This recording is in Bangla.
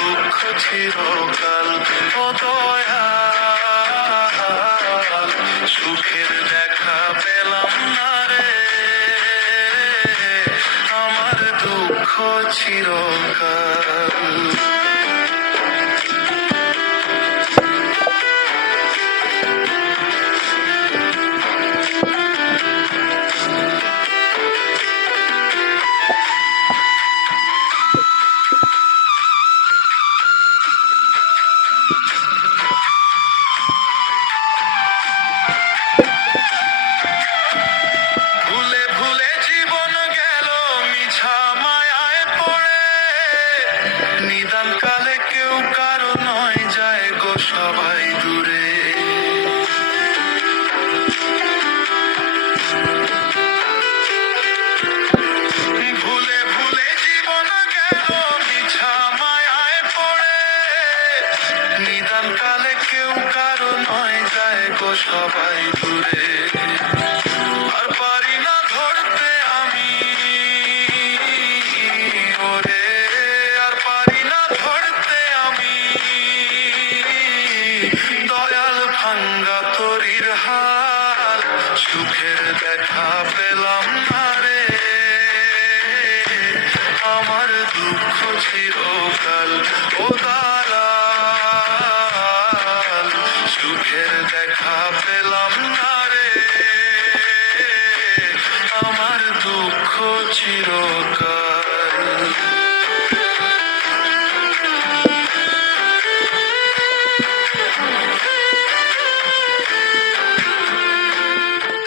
দুঃখ চিরকাল। ও দয়াল, সুখের দেখা পেলাম না রে, আমার দুঃখ চিরকাল। ভুলে ভুলে জীবন গেল মিছা মায়ায় পড়ে, নিদান কালে কেউ কারো নয়, যায় গো সবাই দূরে। ভুলে ভুলে জীবন গেল মিছা মায়ায় পড়ে, নিদান কালে কেউ কারো নয়, যায় গো সবাই দূরে। আর পারি না ধরতে আমি ওরে, আর পারি না ধরতে আমি, দয়াল ভাঙ্গা তরির হাল। সুখের দেখা পেলাম না রে, আমার দুঃখ চিরকাল। ও